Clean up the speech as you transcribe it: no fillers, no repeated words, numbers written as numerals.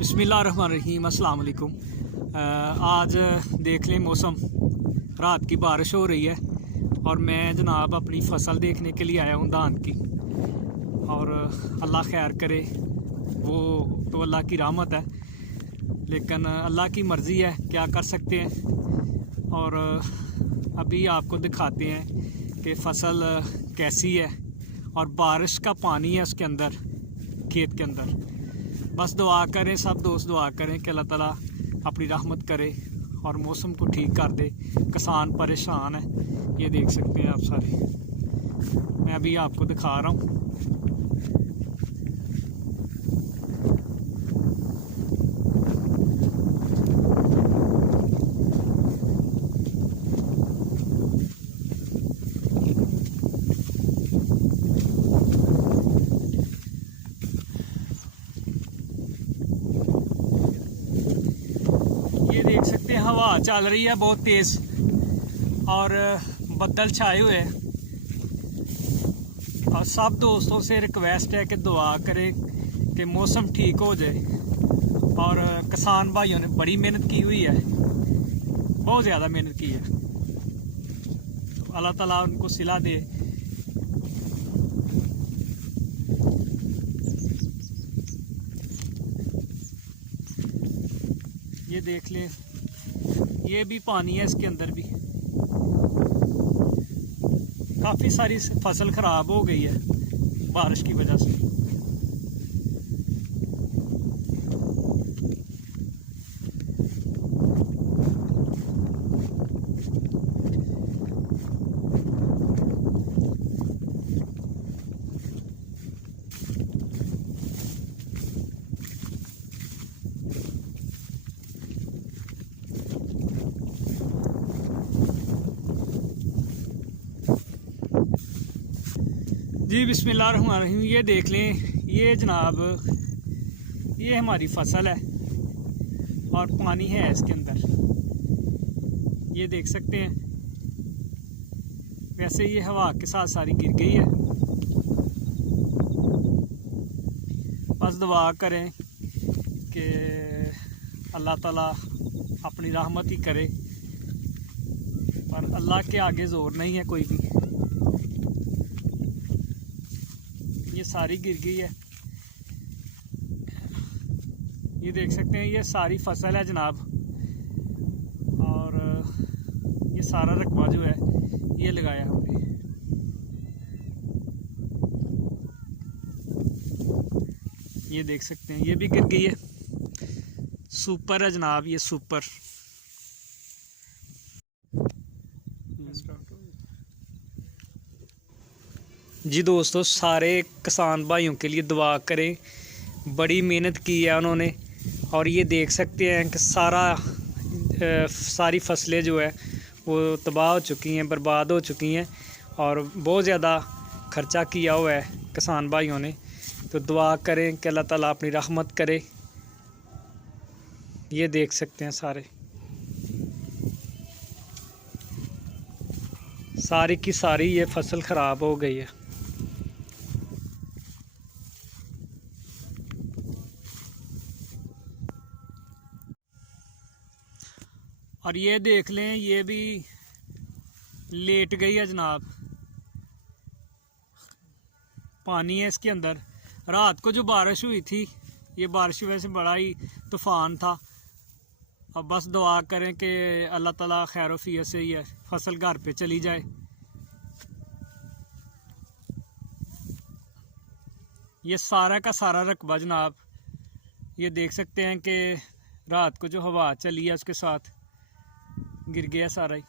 बिस्मिल्लाहिर्रहमानिर्रहीम, अस्सलाम वालेकुम। आज देख लें मौसम, रात की बारिश हो रही है और मैं जनाब अपनी फ़सल देखने के लिए आया हूँ धान की। और अल्लाह खैर करे, वो तो अल्लाह की रहमत है, लेकिन अल्लाह की मर्ज़ी है, क्या कर सकते हैं। और अभी आपको दिखाते हैं कि फ़सल कैसी है और बारिश का पानी है उसके अंदर, खेत के अंदर। बस दुआ करें, सब दोस्त दुआ करें कि अल्लाह ताला अपनी रहमत करे और मौसम को ठीक कर दे। किसान परेशान है, ये देख सकते हैं आप सारे। मैं अभी आपको दिखा रहा हूँ। ये देख सकते हैं हवा चल रही है बहुत तेज़ और बदल छाए हुए हैं। और सब दोस्तों से रिक्वेस्ट है कि दुआ करें कि मौसम ठीक हो जाए। और किसान भाइयों ने बड़ी मेहनत की हुई है, बहुत ज़्यादा मेहनत की है, तो अल्लाह ताला उनको सिला दे। ये देख लें, ये भी पानी है इसके अंदर भी। काफ़ी सारी फसल ख़राब हो गई है बारिश की वजह से। जी बिस्मिल्लाहिर्रहमानिर्रहीम। ये देख लें, ये जनाब ये हमारी फसल है और पानी है इसके अंदर, ये देख सकते हैं। वैसे ये हवा के साथ सारी गिर गई है। बस दुआ करें कि अल्लाह ताला अपनी रहमत ही करे, पर अल्लाह के आगे ज़ोर नहीं है कोई भी। ये सारी गिर गई है, ये देख सकते हैं। ये सारी फसल है जनाब, और ये सारा रकबा जो है ये लगाया हमने। ये देख सकते हैं, ये भी गिर गई है। सुपर है जनाब, ये सुपर। जी दोस्तों, सारे किसान भाइयों के लिए दुआ करें, बड़ी मेहनत की है उन्होंने। और ये देख सकते हैं कि सारी फसलें जो है वो तबाह हो चुकी हैं, बर्बाद हो चुकी हैं, और बहुत ज़्यादा खर्चा किया हुआ है किसान भाइयों ने। तो दुआ करें कि अल्लाह ताला अपनी रहमत करे। ये देख सकते हैं सारी की सारी ये फसल ख़राब हो गई है। और ये देख लें, ये भी लेट गई है जनाब, पानी है इसके अंदर। रात को जो बारिश हुई थी, ये बारिश वैसे बड़ा ही तूफ़ान था। अब बस दुआ करें कि अल्लाह ताला खैर वफ़ियत से ये फसल घर पे चली जाए। ये सारा का सारा रकबा जनाब, ये देख सकते हैं कि रात को जो हवा चली है उसके साथ गिर गया सारा ही।